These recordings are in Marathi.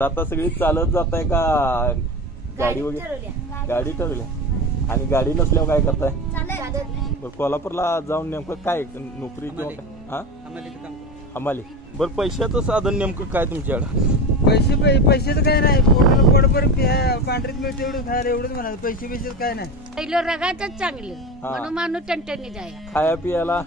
आता सगळी चालत जात आहे का गाडी वगैरे? गाडी ठरवली. आणि गाडी नसल्यावर काय करताय? कोल्हापूरला जाऊन नेमकं काय नोकरी किंवा काय? हमाली. बरं, पैशाचं साधन नेमकं काय तुमच्याकडे? पैशाचं काय नाही, पोटभर पांढरीत मिळते एवढं खायला, एवढंच म्हणाल. पैशाचं काय नाही. पहिलं रगातच चांगलं म्हणून माणूस टणटणी जाया. खाया पियाला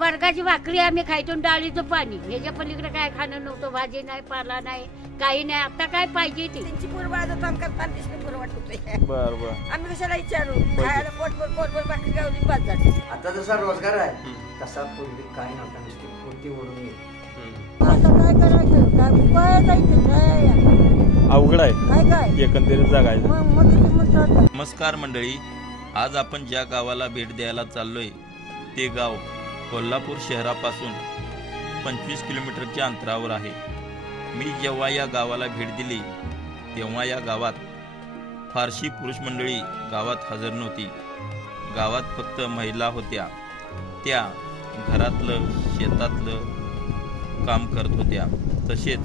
बर्गाची भाकरी आम्ही खायचो, डाळीचं पाणी. ह्याच्या पलीकडे काय खाणं नव्हतं. भाजी नाही, पाला नाही, काही नाही. आता काय पाहिजे ते त्यांची पूर्वाचं काम करताना दिसणे पुरवत होते. बरं आम्ही कशाला विचारू, खायला पोटभर भाकरी गावली पाच झाली. आता जसा रोजगार आहे तसा पूर्वी काय नव्हता, नुसती कोणती ओढून येईल. आता काय करायचं, काय उपाय जायचं काय अवघड आहे काय काय एकंदरीत जगायचं. मग नमस्कार मंडळी, आज आपण ज्या गावाला भेट द्यायला चाललोय ते गाव कोल्हापूर शहरापासून 25 किलोमीटरच्या अंतरावर आहे. मी जेव्हा या गावाला भेट दिली तेव्हा या गावात फारशी पुरुष मंडळी गावात हजर नव्हती. गावात फक्त महिला होत्या. त्या घरातलं शेतातलं काम करत होत्या. तसेच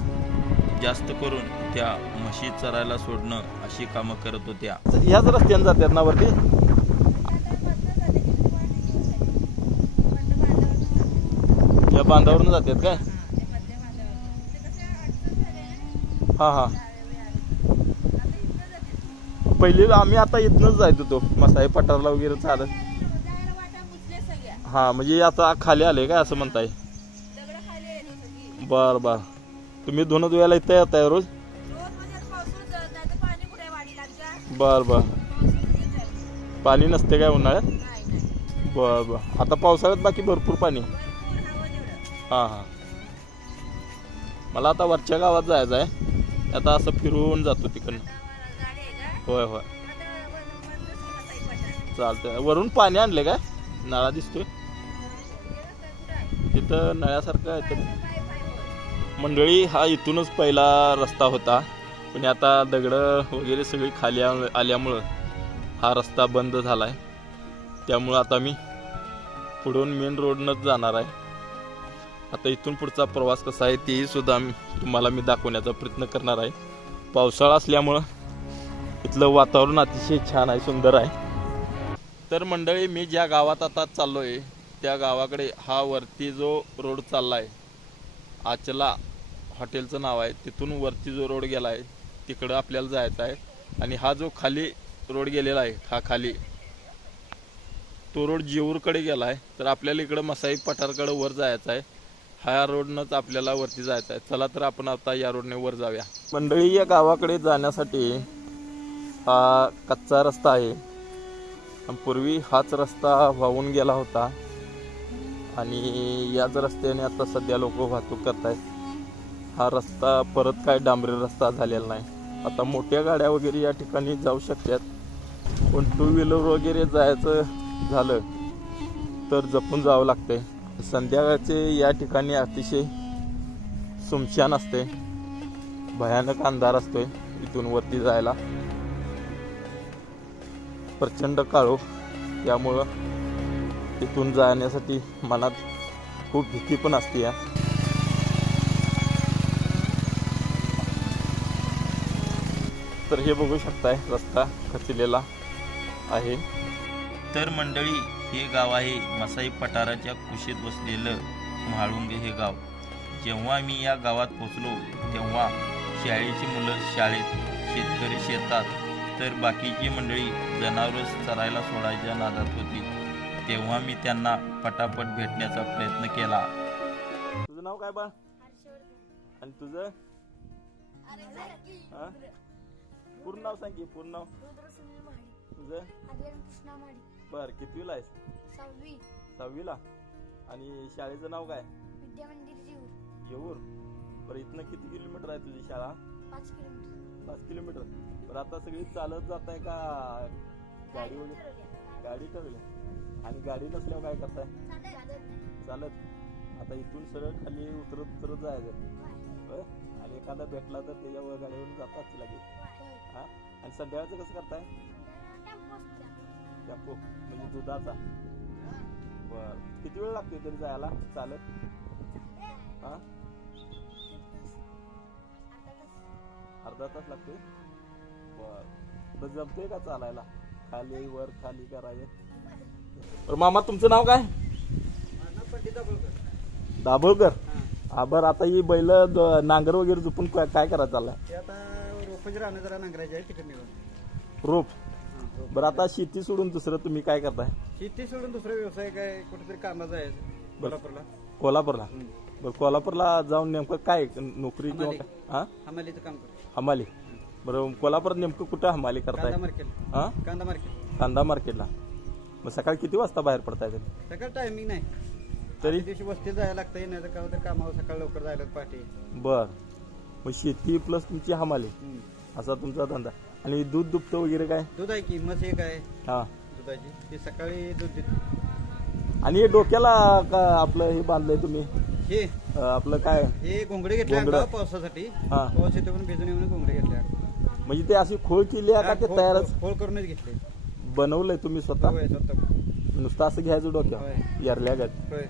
जास्त करून त्या म्हशी चरायला सोडणं अशी कामं करत होत्या. याच रस्त्याने जातात ना वरती? या बांधावरून जातात काय? हा. पहिले आम्ही आता इथनच जायत होतो मसाई पठारला वगैरे चालत. हा, म्हणजे आता खाली आले काय असं म्हणताय? बर. तुम्ही दोन वेळेला इथं येताय रोज? बर. पाणी नसते काय उन्हाळ्यात? बर. आता पावसाळ्यात बाकी भरपूर पाणी. हा. मला आता वरच्या गावात जायचं आहे. आता असं फिरून जातो तिकडनं. होय. चालतंय. वरून पाणी आणले काय? नळा दिसतोय तिथं नळ्यासारखं आहे. मंडळी, हा इथूनच पहिला रस्ता होता, पण आता दगड वगैरे सगळी खाली आल्यामुळं हा रस्ता बंद झालाय. त्यामुळं आता मी पुढून मेन रोडनच जाणार आहे. आता इथून पुढचा प्रवास कसा आहे तेही सुद्धा तुम्हाला मी दाखवण्याचा प्रयत्न करणार आहे. पावसाळा असल्यामुळं इथलं वातावरण अतिशय छान आहे, सुंदर आहे. तर मंडळी, मी ज्या गावात आता चाललोय त्या गावाकडे हा वरती जो रोड चाललाय, आचला हॉटेलचं नाव आहे, तिथून वरती जो रोड गेला आहे तिकडं आपल्याला जायचं आहे. आणि हा जो खाली रोड गेलेला आहे, हा खाली तो रोड जेऊरकडे गेला आहे. तर आपल्याला इकडं मसाई पठारकडे वर जायचं आहे. ह्या रोडनंच आपल्याला वरती जायचं आहे. चला तर आपण आता या रोडने वर जाऊया. मंडळी, या गावाकडे जाण्यासाठी हा कच्चा रस्ता आहे. पूर्वी हाच रस्ता वाहून गेला होता आणि याच रस्त्याने आता सध्या लोक वाहतूक करतायत. हा रस्ता परत काय डांबरी रस्ता झालेला नाही. आता मोठ्या गाड्या वगैरे या ठिकाणी जाऊ शकतात, पण टू व्हीलर वगैरे जायचं झालं तर जपून जावं लागतंय. संध्याकाळचे या ठिकाणी अतिशय सुमशान असते, भयानक अंधार असतोय. इथून वरती जायला प्रचंड काळोख, त्यामुळं इथून जाण्यासाठी मनात खूप भीती पण असते. तर हे बघू शकताय, रस्ता खचलेला आहे. तर मंडळी, हे गाव आहे मसाई पठाराच्या कुशीत वसलेलं म्हाळुंगे हे गाव. जेव्हा मी या गावात पोचलो तेव्हा शाळेची मुलं शाळेत, शेतकरी शेतात, तर बाकीची मंडळी जनावरं चरायला सोडायच्या नादात होती. तेव्हा मी त्यांना पटापट भेटण्याचा प्रयत्न केला. तुझं नाव काय बा? आणि तुझं पूर्ण नाव सांग की. पूर्ण नाव? तुझं? बर. कितवीला आहेस? 6वीला. आणि शाळेचं नाव काय? विद्या मंदिर येऊर. बरं, इथनं किती किलोमीटर आहे तुझी शाळा? 5 किलोमीटर. बरं, आता सगळी चालत जात आहे का गाडी वगैरे? गाडी ठरवली. आणि गाडी नसल्यावर काय करताय? चालत. आता इथून सरळ खाली उतरत जायचं. आणि एखादा भेटला तर त्याच्यावर गाडीवरून जातात लगेच. हा. आणि संध्याकाळचं कसं करताय? टेम्पो म्हणजे दुधाचा. बर. किती वेळ लागतोय तरी जायला चालत? हा. अर्धा तास लागतोय. बर जमतोय का चालायला? खाली वर खाली करायचं. मामा तुमचं नाव काय? दाभोळकर. हा बरं आता ही बैल नांगर वगैरे झुपून काय करायचं चाललाय? ते आता रोपाची राहणं जरा नांगरायची आहे तिकडे निघून. रोप. बरं आता शेती सोडून दुसरं तुम्ही काय करताय? शेती सोडून दुसरा व्यवसाय काय कुठेतरी कामाचा आहे कोल्हापूरला. कोल्हापूरला. बरं कोल्हापूरला जाऊन नेमकं काय नोकरी किंवा काय? हा हमालीचं काम करतो. हमाली. बरं कोल्हापूरात नेमकं कुठं हमाली करताय? कांदा मार्केट. हा कांदा मार्केट. कांदा मार्केटला. मग सकाळी किती वाजता बाहेर पडताय? सकाळ टायमिंग नाही तरी दिवशी वस्तीत जायला लागतंय नाही तर काय होतं कामावर सकाळ लवकर जायला पाठी. बर मग शेती प्लस तुमची हमाली असा तुमचा धंदा. आणि दूध दुभतं वगैरे काय? दूध आहे की म्हस एक आहे हा दुधाची ती सकाळी दूध देते. आणि हे डोक्याला का आपलं हे बांधलंय तुम्ही? हे आपलं काय? हे घोंगडे घेतले घोंगडं. पावसासाठी. हा पाऊस येतो म्हणून भिजून येऊन घोंगडे घेतल्या. म्हणजे ते अशी खोळ केली आहे का ते तयारच खोळ करूनच घेतले? बनवलंय तुम्ही स्वतः? होय स्वतः. नुसतं असं घ्यायचं डोक्यावर होय. यारल्या गत. होय.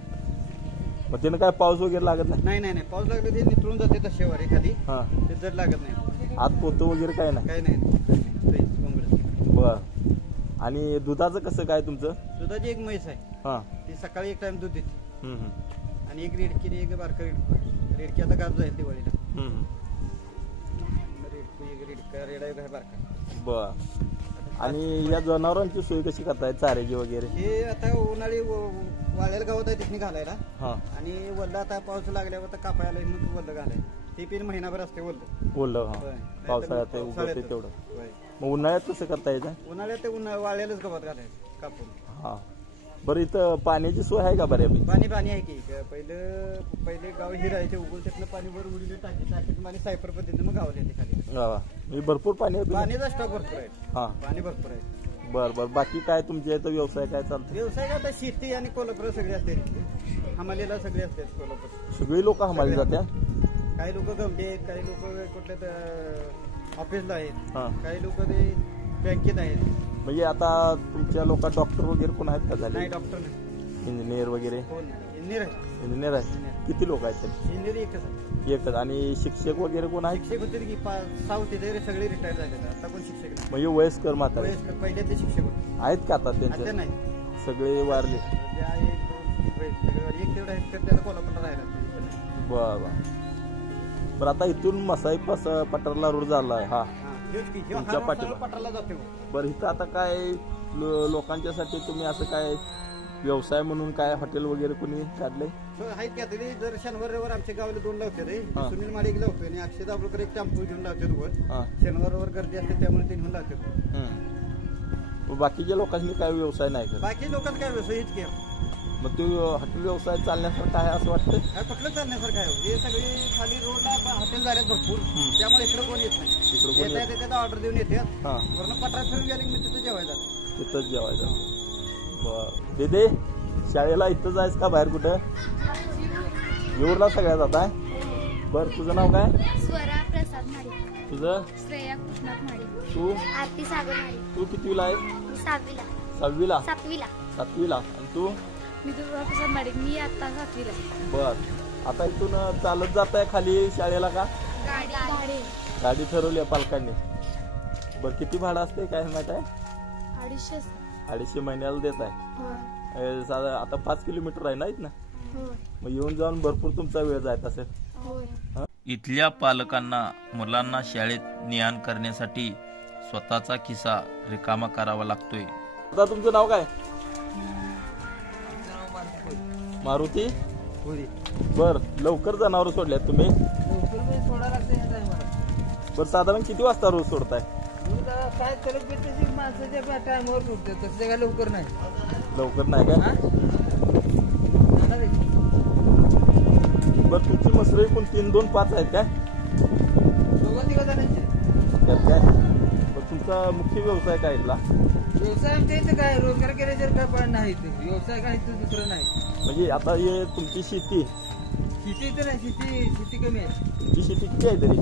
मग त्यानं काय पाऊस वगैरे लागत नाही? नाही नाही नाही पाऊस लागले ते नितळून जाते तशेवर एखादी. हा ते जड लागत नाही. आत पोतं वगैरे काय नाही? काही नाही घोंगडे. बर आणि दुधाचं कसं काय तुमचं? दुधाची एक म्हैस आहे. हा ती सकाळी एक टाइम दूध देते. हम्म. आणि एक रेडकी एक बारका रेडकी आता गाब जाईल दिवाळीला. हम्म. रेडा एक आहे बारका. बर आणि या जनावरांची सोय कशी करताय चाऱ्याची वगैरे? हे आता उन्हाळी वाळलेल्या गावात आहे तिथून घालायला. हा आणि वल्ल आता पाऊस लागल्यावर तर कापायला मग वल्ल घालाय. ते पिन महिनाभर असते वल्ल. बोललं. हा होय. पावसाळ्यात ते पावसाळ्यात उगवते तेवढं. होय. मग उन्हाळ्यात कसं करता येतं? उन्हाळ्यात ते वाळलेलंच गवत घालायचं कापून. हा बरं इथं पाण्याची सोय आहे का बऱ्यापैकी? पाणी आहे की पहिले गाव हिरायचे उगवून त्यातलं पाणी वर उडले टाकीत पाणी सायपर पद्धतीने मग गावाला येते खाली. म्हणजे भरपूर पाणी आहे? पाणीचा स्टॉक भरपूर आहे. हा पाणी भरपूर आहे. बर बर बाकी काय तुमच्या इथं व्यवसाय काय चालतो? व्यवसाय का आता शेती आणि कोल्हापूर सगळे असते. हमालीला सगळे असते कोल्हापूर. सगळी लोक हमाली जात्या? काही लोक गमडे आहेत, काही लोक कुठल्या ऑफिसला आहेत, हा काही लोक ते बँकेत आहेत. म्हणजे आता तुमच्या लोक डॉक्टर वगैरे कोण आहेत का? झाले नाही डॉक्टर नाही. इंजिनियर वगैरे? कोण नाही. इंजिनियर आहे. इंजिनियर आहे. किती लोक आहेत तरी? इंजिनियर एकच आहे. एकच. आणि शिक्षक वगैरे कोण आहेत? शिक्षक होते की 6 होते ते सगळे रिटायर झाले. आता कोण शिक्षक नाही. म्हणजे वयस्कर म्हातारे वयस्कर पहिले ते शिक्षक होते. आहेत का आता आता त्यांचे? नाही. सगळे वारले? त्या एक तेवढं आहेत तर त्याला कोल्हापूरला राहायला. बर बरं आता इथून मसाई पठारला रोड झाला आहे. हा तुमच्या पाठीला पठारला जाते. बरं इथं आता काय लोकांच्यासाठी तुम्ही असं काय व्यवसाय म्हणून काय हॉटेल वगैरे कोणी काढले? आहेत का तरी जर शनिवार रविवार आमच्या गावाला 2 लावते रे. हा. सुनील माडिक लावतोय आणि अक्षय दाभोळकर एक टेम्पो घेऊन लावते वर. हा शनिवार रविवार गर्दी असते त्यामुळे ते घेऊन लावते. मग बाकीच्या लोकांनी काय व्यवसाय नाही करत? बाकी लोकांना काय व्यवसाय हेच घ्या. मग तो हॉटेल व्यवसाय चालण्यासारखं आहे असं वाटतं? काय कुठलं चालण्यासारखं आहे? हे सगळे खाली रोडला हॉटेल झाले भरपूर. त्यामुळे इकडे कोण येत नाही. इकडं कोण येत येतात ऑर्डर देऊन येतात. हा वरनं पठार फिरून गेले की तिथं जेवायला. तिथंच जेवायचं. बर दीदी शाळेला इथं जायचं का बाहेर कुठं? येऊरला सगळ्या जाताय? बरं तुझं नाव काय? स्वरा प्रसाद माडे. तुझं? श्रेया कृष्णात माडे. तू? आरती सागर माडे. तू कितवीला आहे? मी 6वीला. 6वीला? 7वीला. 7वीला. आणि तू? मी दुर्गा प्रसाद माडे. मी आता 7वीला. बर आता इथून चालत जात आहे खाली शाळेला का? गाडी. गाडी ठरवली आहे पालकांनी. बरं किती भाडं असते काय माहित आहे? 250. 250 महिन्याला देत आहे. साधा आता 5 किलोमीटर आहे नाहीत ना? मग येऊन जाऊन भरपूर तुमचा वेळ जायत असेल. इथल्या पालकांना मुलांना शाळेत ने-आण करण्यासाठी स्वतःचा खिसा रिकामा करावा लागतोय. आता तुमचं नाव काय? मारुती. बर लवकर जनावर सोडल्यात तुम्ही? सोडा लागते या टायमाला. बर साधारण किती वाजता रोज सोडताय? काय करत भेटते माणसाच्या टायमावर सोडते तसं काय लवकर नाही. लवकर नाही काय? बर तुमची मसरे एकूण 3, 2, 5 आहेत काय? त्यात काय? बर तुमचा मुख्य व्यवसाय काय इथला? व्यवसाय आमच्या इथं काय रोजगार केल्याशिवाय काय पण नाही. व्यवसाय काय इथं दुसरं नाही. म्हणजे आता हे तुमची शेती इथं नाही. शेती कमी आहे. तुमची शेती किती आहे तरी?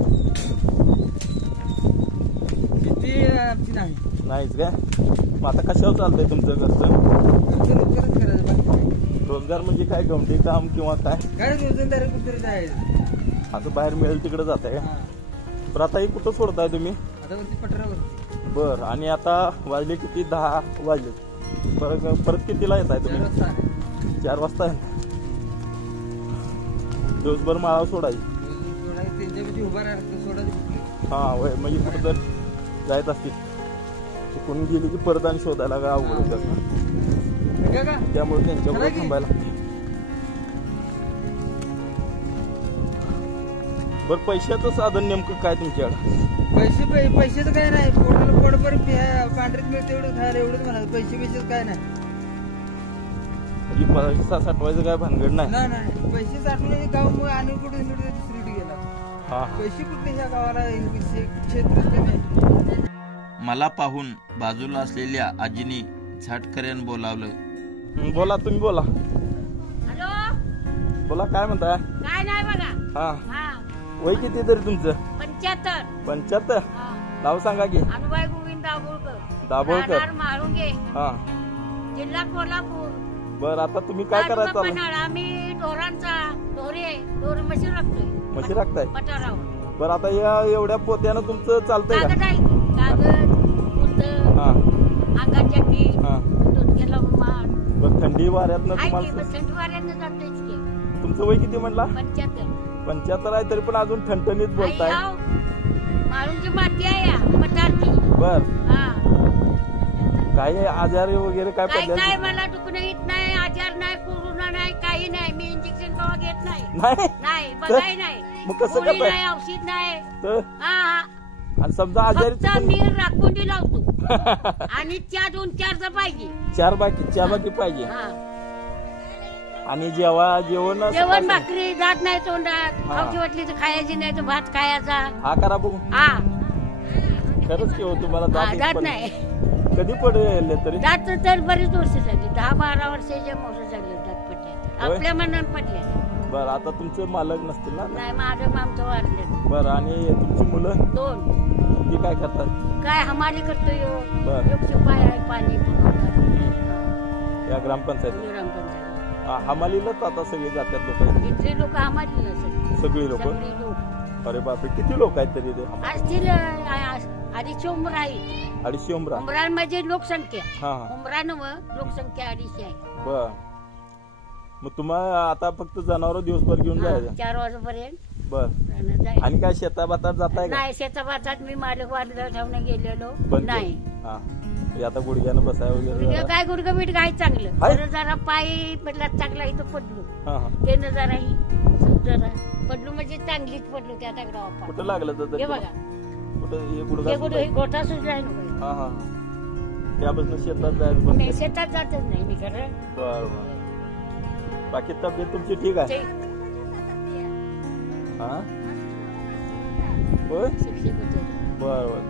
शेती आमची नाही. नाहीच काय? मग आता कशावर चालतंय तुमचं घरचं? रोजगारच करायचं बाकी नाही. रोजगार म्हणजे काय गमती काम किंवा काय? काय रोजंदारी कुठतरी जायचं. असं बाहेर मिळेल तिकडे जात आहे. बरं आता ही कुठं सोडताय तुम्ही? आता वरती पठारावर बर. आणि आता वाजले किती? 10 वाजले. परत कितीला येत आहे तुम्ही? 4 वाजता आहे. दिवसभर माळावर सोडायची. त्यांच्यापाशी उभा राहतो सोडायची. हा होय. म्हणजे कुठं तर जायत असतील चुकून गेली की परत आणि शोधायला काय अवघड होतं ना, त्यामुळे त्यांच्याबरोबर थांबायला. बर, पैशाचं साधन नेमकं काय तुमच्याकडे? पैशाचं काय नाही. पोटाला पोटभर पांढरीत मिळते एवढं खायला एवढंच म्हणाल. पैशाचं काय नाही. पैसा साठवायचं काय भानगड नाही. नाही पैसे साठवले गाव मग आणि कुठे दुसरीकडे गेला. हा पैसे कुठे ह्या गावाला क्षेत्र. मला पाहून बाजूला असलेल्या आजीनी झाटकऱ्यानं बोलावलं. बोला, तुम्ही बोला. हॅलो, बोला, काय म्हणताय? काय नाही बघा. हा, हा, वय किती तरी तुमचं? 75. 75. हा, नाव सांगा की. अनुबाई गोविंद दाभोळकर. राहणार माळुंगे, हा, जिल्हा कोल्हापूर. बर. आता तुम्ही काय करायचं चालू? आम्ही ढोरे म्हशी राखतोय. म्हशी राखताय? पठारावर. बरं, आता या एवढ्या पोत्यानं तुमचं चालतंय का? कागद आहे की. कागद, बुट, हा अंगात जॅकेट, हा. डोक्याला रुमाल. बरं, थंडी वाऱ्यातनं आहे की, तुम्हाला बस थंडी वाऱ्यानं जातोयच की. तुमचं वय किती म्हणला? 75. 75 आहे, तरी पण अजून ठणठणीत बोलताय. माळूंची माती आहे या पठारची. बर. हा, काय आजारी वगैरे काय काय पडले? मला दुखणं येत नाही, आजार नाही, कोरोना नाही, काही नाही. मी इंजेक्शन कवा घेत नाही. नाही. नाही, बघाय नाही. मग कसं गोळी करताय? नाही, औषध नाही. तर हा, हा. आणि समजा आजारी फक्त मी राखुंडी लावतो आणि त्या 2-4 पाहिजे. 4 बाकी पाहिजे. हा. आणि जेवण जेवण भाकरी जात नाही तोंडात. खाऊची वाटली तर खायची नाही तर भात खायचा. हा करा बघू. हा, खरंच की हो, तुम्हाला दात जात पण- नाही. कधी पडले तरी? दात तर बरीच वर्ष झाली. 10-12 वर्षाच्या मोठं झालं दात पडले. होय? आपल्या मनात पडले बर. आता तुमचे मालक नसतील ना? नाही. माझं आमचं वारलं. बर. आणि तुमची मुलं 2. ती काय करतात? काय हमाली करतोय. बर. एक शिपाई आहे, पाणी पुरवठा. या ग्रामपंचायत ग्रामपंचायत. हमालीलाच आता सगळे जातात लोक. इथली लोक हमाली नसत. सगळी लोक. सगळी लोक अरे बापरे, किती लोक आहेत तरी ते? असतील. आधी 100 आहे. 250 उमरा. उमरा म्हणजे लोकसंख्या. हा हा. उमरा नव लोकसंख्या 250 आहे. बर. मग तुम्हाला आता फक्त जनावर दिवसभर घेऊन जायचं? 4 वाजेपर्यंत. बर. आणि काय शेताबातात जाताय का? नाही, शेताबातात मी मालक वारलं ठेवणं गेलेलो बंद नाही. हा. हे आता गुडघ्यानं बसाय वगैरे? काय गुडघं बीट काय चांगलं. हाय? बरं, जरा पाय पडला चांगला इथं पडलो. हा हा. त्यानं जरा पडलो म्हणजे चांगलीच पडलो त्या दगडावर. कुठं लागलं तर हे तरी? बघा, कुठं? हे हे गुडघा कुठं हे गोठा सुजलाय नको. हा हा. त्यापासून शेतात जायचं बंद. मी शेतात जातच नाही मी खरं. बर बर. बाकी तब्येत तुमची ठीक आहे? हा. होय. शिक्षक होतो. बर बर.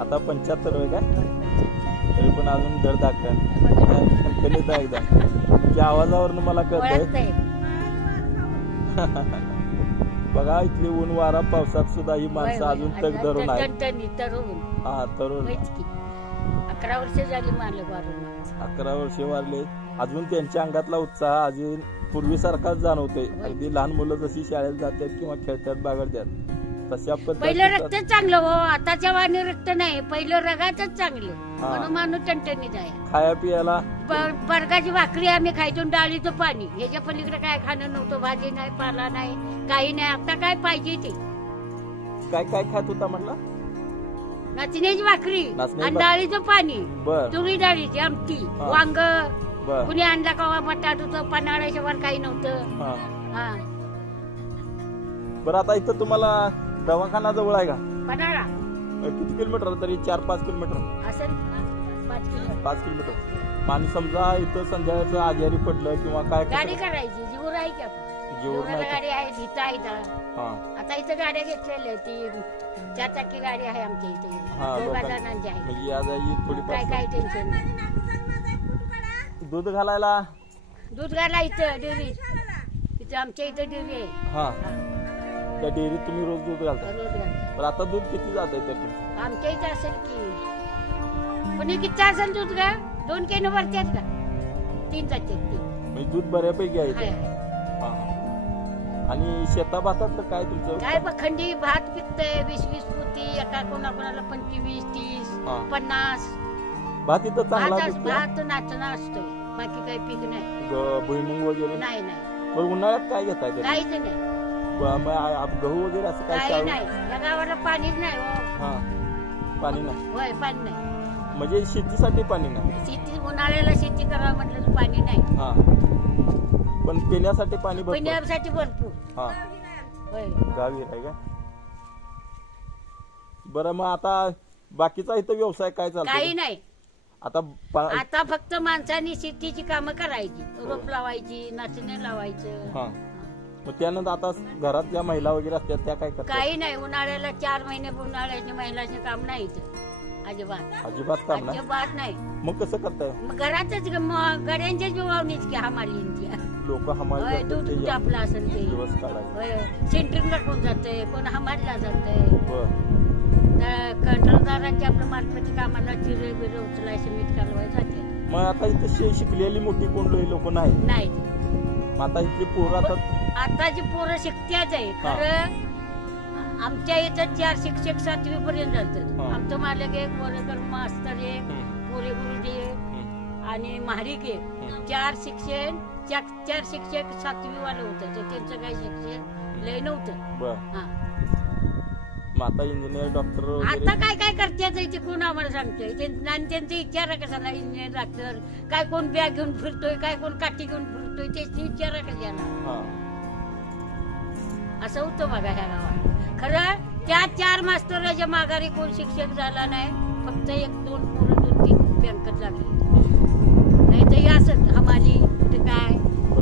आता 75 आहे का? तरी पण अजून दर दाखल एकदा त्या आवाजावरनं मला कळतंय. बघा, इथली ऊन वारा पावसात सुद्धा ही माणसं अजून तग धरून आहे. तरुण. हा, तरुण. 11 वर्ष झाली मालक वारून. 11 वर्षे वारले. अजून त्यांच्या अंगातला उत्साह अजून पूर्वीसारखाच जाणवतोय. अगदी लहान मुलं जशी शाळेत जातात किंवा खेळतात बागडतात तशा पहिलं रक्त पद्धतीचं. चांगलं हो, आताच्या वाणी रक्त नाही. पहिलं रगातच चांगलं. म्हणून माणूस टणटणीत आहे. खाया पियाला परगाची भाकरी आम्ही खायचो, डाळीचं पाणी. ह्याच्या पलीकडे काय खाणं नव्हतं. भाजी नाही, पाला नाही, काही नाही. आता काय पाहिजे ते. काय काय खात होता म्हटलं? नाचण्याची भाकरी नाचण्याची आणि भाकरी. डाळीचं पाणी. बर तुरी डाळीची आमटी, हा. वांग, बर. कुणी अंडा कवा बटाटूचं, पन्हाळ्याशिवाय काही नव्हतं. हा. हा, बरं. आता इथं तुम्हाला दवाखाना जवळ आहे का? पन्हाळा किती किलोमीटर तरी? 4-5 किलोमीटर असेल. 5 किलो 5 किलोमीटर. आणि समजा इथं संध्याकाळचं आजारी पडलं किंवा काय गाडी करायची. जीवर आहे की आपण. जीवर जीवराला नाही. गाडी आहे इथं आहे इथं. हा आता इथं गाड्या घेतलेल्या आहेत. ती 4 चाकी गाडी आहे आमच्या इथे. हा, दोघा लोकांना. जणांची आहे. म्हणजे आज ही काय थोडीफार काय टेन्शन नाही. दूध घालायला. दूध घाला इथं डेअरीत. इथं आमच्या इथं डेअरी आहे. हा, त्या डेअरीत तुम्ही रोज दूध घालता? रोज घालतो. पण आता दूध किती जात आहे तर तुमचं? आमच्या इथं असेल की पण हे किती असेल दूध का? 2 केन भरतात का? 3 जातात 3. म्हणजे दूध बऱ्यापैकी आहे हाय, इथे. हाय. हा. आणि शेताभातातलं काय तुमचं? काय बखंडी भात पिकतंय 20-20 पोती, एका कोणाकोणाला 25, 30, हा. 50. भात इथं चांगला भात पिकतो? भात नाचणं असतोय, बाकी काही पीक नाही. भुईमुंग वगैरे नाही नाही बरं उन्हाळ्यात काय घेताय ते? काहीच नाही, गहू वगैरे असं काय काही शाळू? नाही. या गावाला पाणीच नाही हो. हा पाणी नाही होय, पाणी नाही. म्हणजे शेतीसाठी पाणी नाही. शेती उन्हाळ्याला शेती करावं म्हटलं तर पाणी नाही. हा पण पिण्यासाठी पाणी भरपूर. पिण्यासाठी भरपूर. हा होय. गावी आहे का? बरं मग आता बाकीचा इथं व्यवसाय काय चालतो? काही नाही. आता आता फक्त माणसांनी शेतीची कामं करायची, रोप लावायची, नाचणे लावायचं. हा मग त्यानंतर आता घरात ज्या महिला वगैरे असतात त्या काय करतात? काही नाही. उन्हाळ्याला 4 महिने उन्हाळ्याच्या महिलांचे काम नाही इथं. अजिबात अजिबात काम नाही. अजिबात नाही. मग कसं करताय? मग घरातच गड्यांच्या जीवावणीच की हमालींच्या. लोक होय, हमाल दूध आपलं असेल ते. दिवस काढायचे. होय, सेंटरिंगला कोण जातंय, कोण हमालीला जातंय. बर कंत्राटदारांच्या आपलं मार्फती कामाला चिरे बिरे उचलायचे, मीठ कालवाय जाते. मग आता इथं शिकलेली मोठी कोण लोक नाही. नाही. मग आता इथली पोरं आता आताची पोरं शिकत्याच आहे. खरं आमच्या इथं 4 शिक्षक 7वी पर्यंत जातात. हा. आमचं मालक एक, वरकर मास्तर एक, पोरे गुरुजी एक आणि महारिक एक. 4 शिक्षक 7वी वाले होते. त्यांचं काही शिक्षण लय नव्हतं. बर हा. मग आता इंजिनियर डॉक्टर आता काय काय करतात ते कोण आम्हाला सांगतोय? आणि त्यांचा विचार कशाला? इंजिनियर डॉक्टर काय कोण बॅग घेऊन फिरतोय, काय कोण काठी घेऊन फिरतोय, त्याची विचार कशाला? असं होतं बघा ह्या गावात. खरं त्या 4 मास्तराच्या माघारी कोण शिक्षक झाला नाही. फक्त 1-2 पोरं 2-3 बँकेत लागली. नाही तर असं हमाली कुठे काय.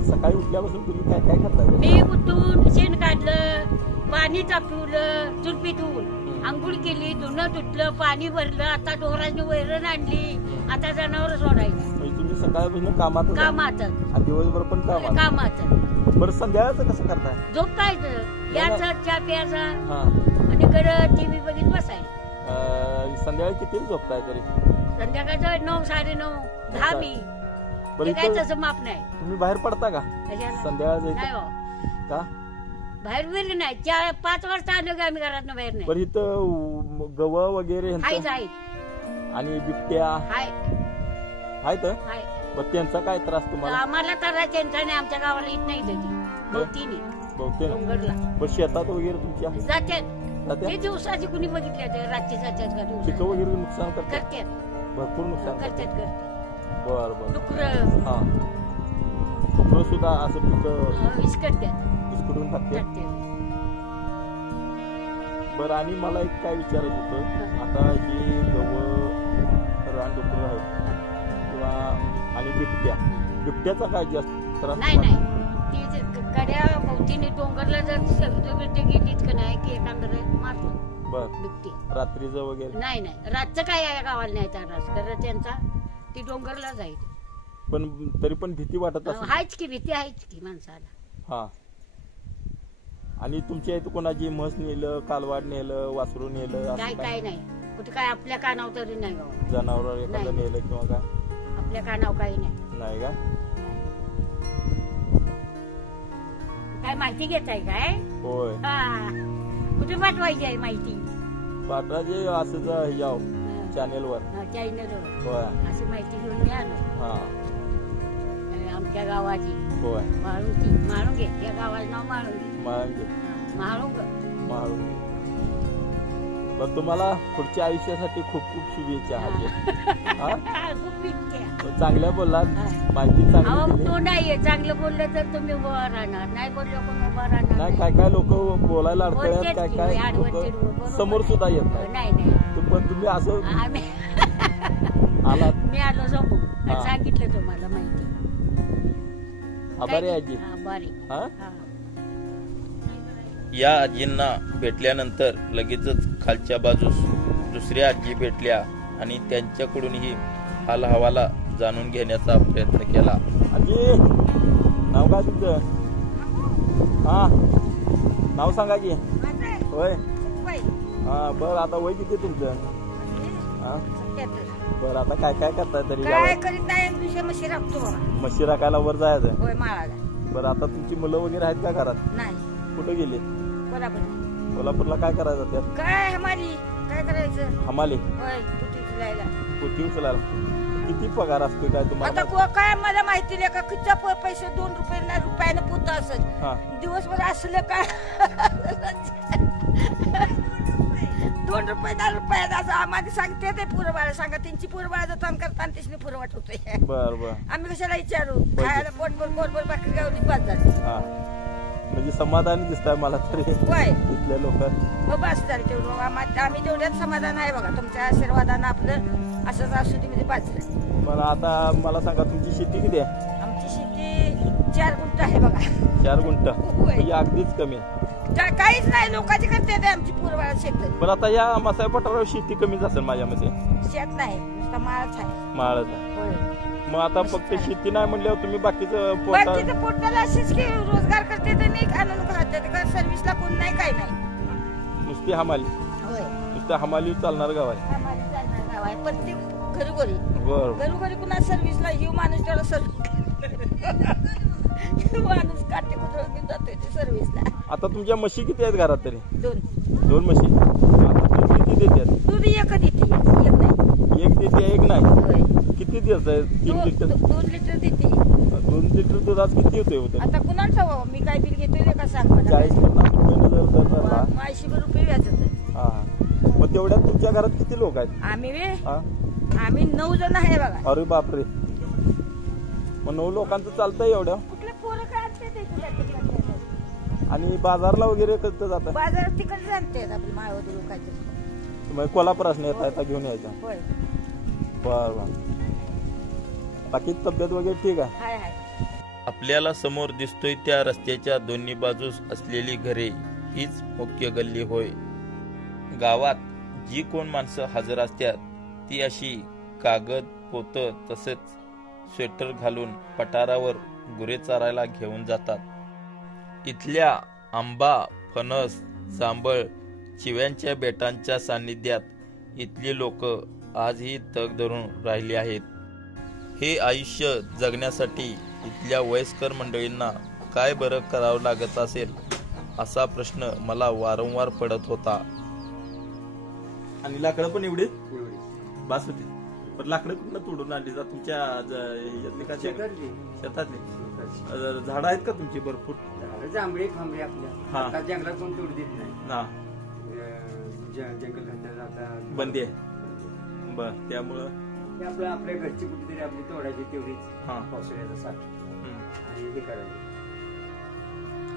सकाळी उठल्यापासून तुम्ही काय काय करताय? मी उठून शेण काढलं, पाणी तापवलं, चूल पेटवून, आंघोळ केली, धुणं धुतलं, पाणी भरलं. आता ढोरांनी वैरण आणली, आता जनावर सोडायची. म्हणजे तुम्ही सकाळपासून कामात दिवसभर पण कामात. बरं संध्याकाळचं कसं करताय? झोपायचं, याचं चहा प्यायचा हा आणि कडे टीव्ही बघित बसायचं. संध्याकाळी किती झोपताय तरी? संध्याकाळचं 9, 9:30, 10 मी. बरं काय तसं माप नाही. तुम्ही बाहेर पडता का कशाला? संध्याकाळचं नाही हो. का? बाहेर वेळ नाही. 5 वाजता आलो की आम्ही घरात बाहेर नाही. बरं इथं गव वगैरे आहेत आहेत आणि बिबट्या आहेत. हाय. बरं त्यांचा काय त्रास तुम्हाला? आम्हाला तर त्यांचा नाही. आमच्या गावाला येत नाही त्याची बहुतीने बहुतेक डोंगरला बरं शेतात वगैरे तुमच्या जातात. जात्या? ते दिवसाची कुणी बघितले ते रात्री जातात का पिकं दिवसा वगैरे नुकसान करतात? करतात भरपूर नुकसान करतात. बर बर डुकरं हा डुकरं सुद्धा असं पिकं विस्कटतात. विस्कटून टाकते. बरं आणि मला एक काय विचारत होतं, आता ही रानडुकरं आहेत किंवा आणि बिबट्याचा काय जास्त त्रास? नाही नाही. ती कड्या भोवतीने डोंगरला जर सगळी गेलीत का नाही की एखादं मारतो. बर बिबटी रात्रीचं वगैरे? नाही नाही. रातचं काय या गावाला नाही त्रास करत त्यांचा. ती डोंगरला जाईल. पण तरी पण भीती वाटत असेल? आहेच की भीती, आहेच की माणसाला. हा आणि तुमच्या इथं कोणाची म्हस नेलं, कालवाड नेलं, वासरू नेलं काय असं काय नाही कुठे काय आपल्या कानावर तरी नाही गाव. जनावर एखादं नाही. नेलं किंवा काय? आपल्या कानावर काही नाही. नाही का? काय माहिती घेताय काय? होय हा. कुठे पाठवायची आहे माहिती? पात्राचे असं याव चॅनेलवर चॅनलवर होय अशी माहिती घेऊन मी आलो. हा आमच्या गावाची होय माळुंगे. या गावाचं नाव माळुंगे. माळुंगे. माळुंग. पण तुम्हाला पुढच्या आयुष्यासाठी खूप खूप शुभेच्छा. खूप इच्छा. चांगल्या बोललात, माहिती चांगली दिली. तो नाहीये. चांगलं बोललं तर तुम्ही उभा राहणार, नाही बोललं कोण उभा राहणार नाही. काय काय लोक बोलायला अडथळ्यात, काय काय लोक समोर सुद्धा येत नाही. नाही पण तुम्ही असं आम्ही आलात. मी आलो समोर सांगितलं तुम्हाला माहिती. आभारी आजी. हा. या आजींना भेटल्यानंतर लगेचच खालच्या बाजूस दुसऱ्या आजी भेटल्या आणि त्यांच्याकडूनही हाल हवाला जाणून घेण्याचा प्रयत्न केला. आजी नाव काय तुमचं? हा नाव सांगा की. होय हा. बरं आता वय किती तुमचं? हा बरं आता काय काय करताय तरी? काय करीत नाही. म्हशी राखतो. म्हशी राखायला वर जायचं. होय माळाला. बरं आता तुमची मुलं वगैरे आहेत का घरात? नाही. कुठं गेले? बरोबर कोल्हापूरला काय करायचं त्यात? काय हमाली काय करायचं हमाले होय कुठे उचलायला कुठे उचलायला किती पगार असतो काय आता तुम्हाला? काय मला माहिती नाही का किती पैसे 2 रुपये ना रुपयानं पुत असत हा दिवसभर असलं काय 2 रुपये 10 रुपयात असं आम्हाला सांगते ते पुरबाळ सांगा त्यांची पुरबाळ जतन करताना तिसरी पुरवट होते बर बर आम्ही कशाला विचारू खायला पोटभर भाकरी गावली बाजार हा म्हणजे समाधानी दिसताय मला तरी होय इथले लोक. मग बस झालं तेवढं आम्ही तेवढ्यात समाधान आहे बघा तुमच्या आशीर्वादानं आपलं असंच असू दे म्हणजे बाजलं. पण आता मला सांगा तुमची शेती किती आहे? आमची शेती 4 गुंठ आहे बघा 4 गुंठ होय. म्हणजे अगदीच कमी आहे. काहीच नाही लोकांची करते ते आमची पूर्वाळ शेत पण आता या मसाई पठारावर शेती कमीच असेल माझ्या मते. शेत नाही नुसता माळच आहे माळच आहे. होय मग आता फक्त शेती नाही म्हणल्यावर तुम्ही बाकीचं बाकीचं पोटाला अशीच की रोजगार करते तर नाही आणून खाते का सर्व्हिसला कोण नाही काय नाही नुसती हमाली होय नुसतं हमाली चालणार गाव आहे. आम्हाला चालणार गाव आहे प्रत्येक घरोघरी बर घरोघरी कुणा सर्व्हिसला येऊ माणूस तेवढा माणूस काटे कुठं घेऊन जातोय ते सर्व्हिसला. आता तुमच्या म्हशी किती आहेत घरात तरी? 2 म्हशी. आता दूध किती देतात? दूध एक देते एक नाही एक देते एक नाही. होय किती दिवस आहे? 3 लिटर 2 लिटर देते 2 लिटर दूध आज किती होते? आता कुणाला ठावा मी काय बिल घेतोय का सांग मला 40-50 रुपये जर धरला 80 रुपये व्याज होतं. हा मग तेवढ्यात तुमच्या घरात किती लोक आहेत? आम्ही हा 9 जण आहे बघा. अरे बापरे मग 9 लोकांचं चालतंय एवढ्या? कुठले पोरं काय आणते ते तुला तिकडे आणि बाजारला वगैरे कसं जातं? बाजारात तिकडे आणते आपली माळवद लोकांचे मग कोल्हापुरात येता घेऊन यायचा. होय बर बर बाकी तब्येत वगैरे ठीक आहे? हाय हाय. आपल्याला समोर दिसतोय त्या रस्त्याच्या दोन्ही बाजूस असलेली घरे हीच मुख्य गल्ली होय. गावात जी कोण माणसं हजर असतात ती अशी कागद पोतं तसेच स्वेटर घालून पठारावर गुरे चारायला घेऊन जातात. इथल्या आंबा फणस जांभळ चिव्यांच्या बेटांच्या सान्निध्यात इथली लोक आजही तग धरून राहिली आहेत. हे आयुष्य जगण्यासाठी इथल्या वयस्कर मंडळींना काय बरं करावं लागत असेल असा प्रश्न मला वारंवार पडत होता. आणि लाकडं पण एवढी बास होती. पण लाकडं कुठं तोडून आणली जा तुमच्या शेतातली? झाडं आहेत का तुमची भरपूर? जांभळे फांबळे आपल्या हा. आता जंगलात कोण तोड देत नाही. हा जंगल घातलं आता बंदी आहे. बर त्यामुळं हे आपल्या घरची कुठेतरी आपली तोडायची तेवढीच हा. पावसाळ्याचा साठ आणि हे करायचं.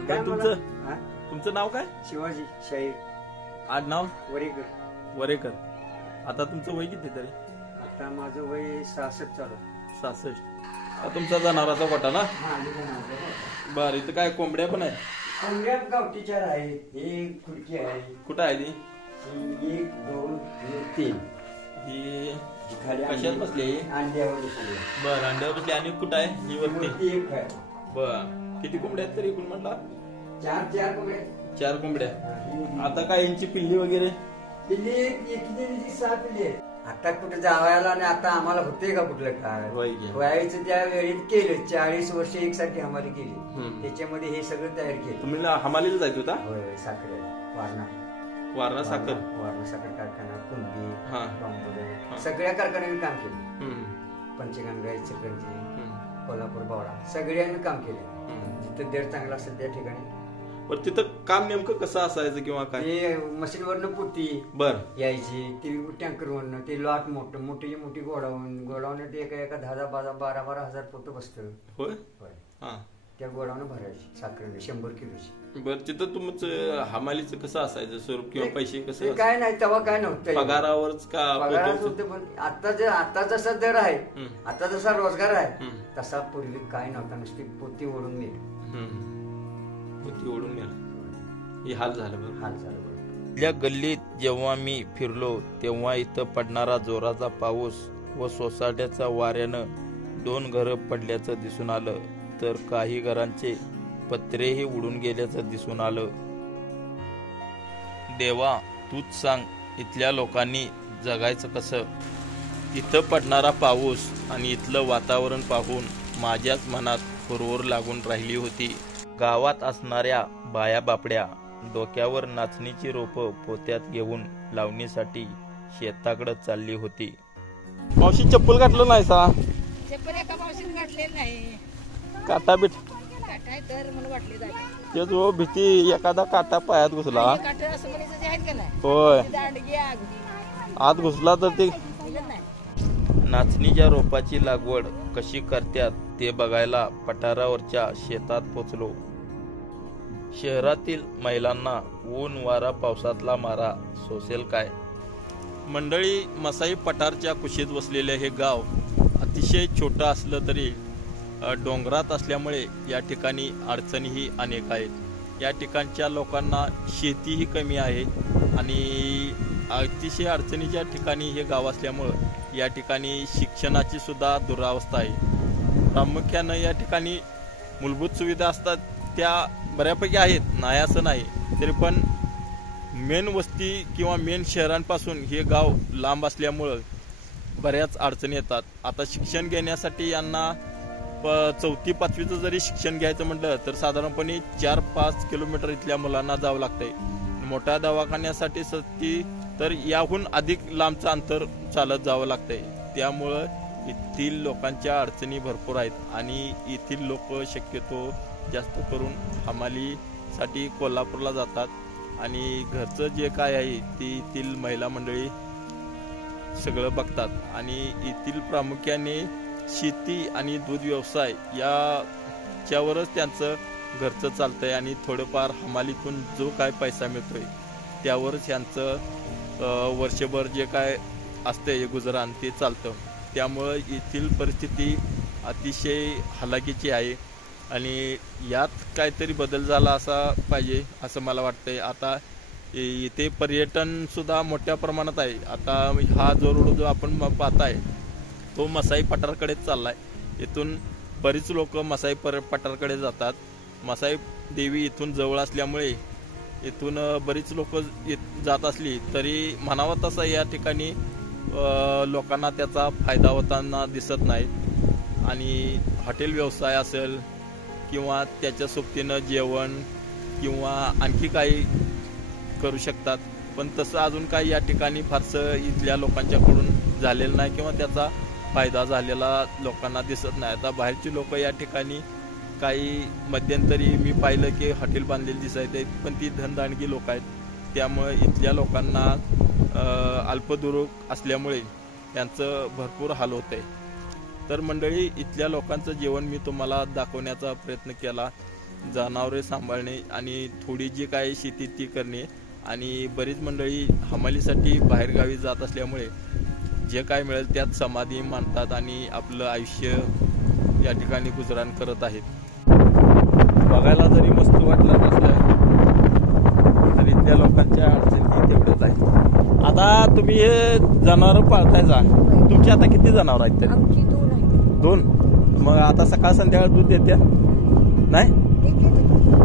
काय तुमचं नाव काय? शिवाजी शाहीर आडनाव? वरेकर. वरेकर. आता तुमचं वय किती तरी? आता माझं वय 66 चालू. 66. तुमचा जनावराचा गोठा ना? बर इथं काय कोंबड्या पण आहे? कोंबड्या गावठी 4 आहे. ही खुडकी आहे. कुठं आहे ती? 1 2 3. ही खाली कशात बसली? अंड्यावर बसली. बर अंड्यावर बसली. आणि कुठं आहे ही वरती? एक आहे. बर किती कोंबड्या आहेत तरी? कोण म्हटला? 4 कोंबड्या. 4 कोंबड्या. आता काय यांची पिल्ली वगैरे? पिल्ली एकीची 6 पिल्ली आहेत. आता कुठे जावायला आणि आता आम्हाला होते का कुठलं काय व्हायचं त्या वेळेत केलं. 40 वर्ष एकसाठी हमाली केली. त्याच्यामध्ये हे सगळं तयार केलं. तुम्ही हमालीला जायचं होता? होय साखर वारणा साखर कारखाना कुंभी सगळ्या कारखान्याने काम केलं. पंचगंगा इचलकरंजी कोल्हापूर बावडा सगळ्यांनी काम केलं. जिथं दर चांगला असेल त्या ठिकाणी. पण तिथं काम नेमकं कसं असायचं किंवा काय? ते मशीन वरनं पुटी बर यायची. ती टँकर वरनं ते लॉट मोठी गोडाऊन ते एका 10-12 हजार पोतं बसतं. होय होय. त्या गोडाऊन भरायची साखर 100 किलोची. बर तिथं तुमचं हमालीचं कसं असायचं स्वरूप किंवा पैसे कसं? काय नाही तेव्हा काय नव्हतं. पगारावरच का? पगाराच होते. पण आता जसा दर आहे आता जसा रोजगार आहे तसा पूर्वी काय नव्हता. नुसती पोती ओढून मिळेल. पोती ओढून मिळेल. हे हाल झालं बरं. हाल झालं बरं. इथल्या गल्लीत जेव्हा मी फिरलो तेव्हा इथं पडणारा जोराचा पाऊस व सोसाट्याचा वाऱ्यानं 2 घरं पडल्याचं दिसून आलं तर काही घरांचे पत्रेही उडून गेल्याचं दिसून आलं. देवा तूच सांग इथल्या लोकांनी जगायचं कसं? इथं पडणारा पाऊस आणि इथलं वातावरण पाहून माझ्याच मनात हुरहुर लागून राहिली होती. गावात असणाऱ्या बाया बापड्या डोक्यावर नाचणीची रोपं पोत्यात घेऊन लावणीसाठी शेताकडे चालली होती. मावशी चप्पल घातलं नाही सा? चप्पल एका मावशीने घातलेलं नाही. काटा बीट काटा तर मला वाटले जाते. ते जो भीती एखादा काटा पायात घुसला काटा असं म्हणायचं जे आहेत का नाही. होय दांडगी आत घुसला तर ते नाचणीच्या रोपाची लागवड कशी करतात ते बघायला पठारावरच्या शेतात पोचलो. शहरातील महिलांना ऊन वारा पावसातला मारा सोसेल काय. मंडळी, मसाई पठारच्या कुशीत वसलेले हे गाव अतिशय छोटं असलं तरी डोंगरात असल्यामुळे या ठिकाणी अडचणीही अनेक आहेत. या ठिकाणच्या लोकांना शेतीही कमी आहे आणि अतिशय अडचणीच्या ठिकाणी हे गाव असल्यामुळं या ठिकाणी शिक्षणाची सुद्धा दुरावस्था आहे. प्रामुख्यानं या ठिकाणी मूलभूत सुविधा असतात त्या बऱ्यापैकी आहेत, नाही असं नाही, तरी पण मेन वस्ती किंवा मेन शहरांपासून हे गाव लांब असल्यामुळं बऱ्याच अडचणी येतात. आता शिक्षण घेण्यासाठी यांना 4वी 5वीचं जरी शिक्षण घ्यायचं म्हटलं तर साधारणपणे 4-5 किलोमीटर इथल्या मुलांना जावं लागतंय. मोठ्या दवाखान्यासाठी तर याहून अधिक लांबचं अंतर चालत जावं लागतंय. त्यामुळं येथील लोकांच्या अडचणी भरपूर आहेत आणि येथील लोक शक्यतो जास्त करून हमालीसाठी कोल्हापूरला जातात आणि घरचं जे काय आहे ते येथील महिला मंडळी सगळं बघतात आणि येथील प्रामुख्याने शेती आणि दूध व्यवसाय याच्यावरच त्यांचं घरचं चालतंय आणि थोडंफार हमालीतून जो काय पैसा मिळतोय त्यावरच यांचं वर्षभर जे काय असतंय गुजराण ते चालतं. त्यामुळं येथील परिस्थिती अतिशय हलाखीची आहे आणि यात काहीतरी बदल झाला असा पाहिजे असं मला वाटतंय. आता इथे पर्यटन सुद्धा मोठ्या प्रमाणात आहे. आता हा जो रोड जो आपण पाहताय तो मसाई पठारकडेच चाललाय. इथून बरीच लोक मसाई पठारकडे जातात. मसाई देवी इथून जवळ असल्यामुळे इथून बरीच लोक जात असली तरी म्हणावा तसा या ठिकाणी लोकांना त्याचा फायदा होताना दिसत नाही आणि हॉटेल व्यवसाय असेल किंवा त्याच्या सोबतीनं जेवण किंवा आणखी काही करू शकतात, पण तसं अजून काही या ठिकाणी फारसं इथल्या लोकांच्याकडून झालेलं नाही किंवा त्याचा फायदा झालेला लोकांना दिसत नाही. आता बाहेरची लोक या ठिकाणी काही मध्यंतरी मी पाहिलं की हॉटेल बांधलेली दिसायचे, पण ती धनदांडगी लोक आहेत. त्यामुळे इथल्या लोकांना अल्पदुरोग असल्यामुळे त्यांचं भरपूर हाल होत आहे. तर मंडळी, इथल्या लोकांचं जीवन मी तुम्हाला दाखवण्याचा प्रयत्न केला. जनावरे सांभाळणे आणि थोडी जी काही शेती ती करणे आणि बरीच मंडळी हमालीसाठी बाहेरगावी जात असल्यामुळे जे काय मिळेल त्यात समाधी मानतात आणि आपलं आयुष्य या ठिकाणी गुजराण करत आहेत. बघायला जरी मस्त वाटलं नसलं तर इथल्या लोकांच्या अडचणी तेवढंच आहे. आता तुम्ही हे जनावर पाळतायचा, तुमची आता किती जनावर आहेत तरी? आमची 2 आहेत. 2? मग आता सकाळ संध्याकाळ दूध देत्या? नाही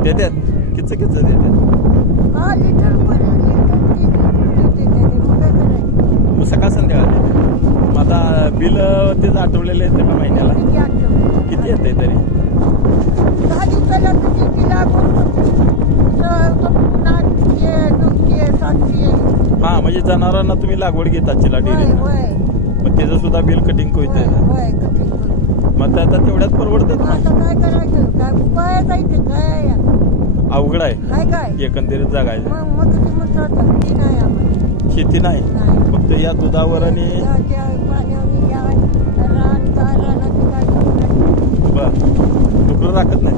देत्यात? किती देत्यात? मग सकाळ संध्याकाळ देते. मग आता बिल तेच आठवलेलं येतं का महिन्याला? किती येते तरी? हा, म्हणजे जनावरांना तुम्ही लागवड घेता डेअरी, मग त्याचं सुद्धा बिल कटिंग होत आहे. मग आता तेवढ्यात परवडतं? अवघड आहे एकंदरीत जगायला. शेती नाही, फक्त या दुधावर आणि डुकर राखत नाही.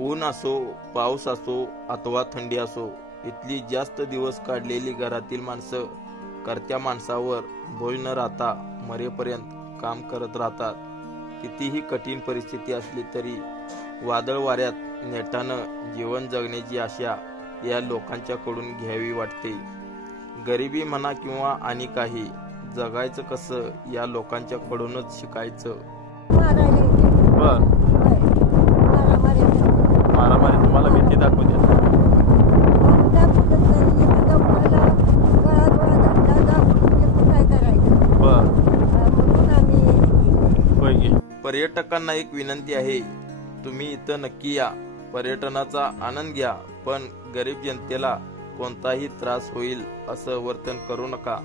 ऊन असो, पाऊस असो अथवा थंडी असो, इथली जास्त दिवस काढलेली घरातील माणसं करत्या माणसावर बोल न राहता मरेपर्यंत काम करत राहतात. कितीही कठीण परिस्थिती असली तरी वादळ वाऱ्यात नेटानं जीवन जगण्याची आशा या लोकांच्याकडून घ्यावी वाटते. गरिबी म्हणा किंवा आणि काही, जगायचं कसं या लोकांच्याकडूनच शिकायचं. बर, मारामारी तुम्हाला भीती दाखवते. पर्यटकांना एक विनंती आहे तुम्ही इथं नक्की या, पर्यटनाचा आनंद घ्या, पण गरीब जनतेला कोणताही त्रास होईल असं वर्तन करू नका.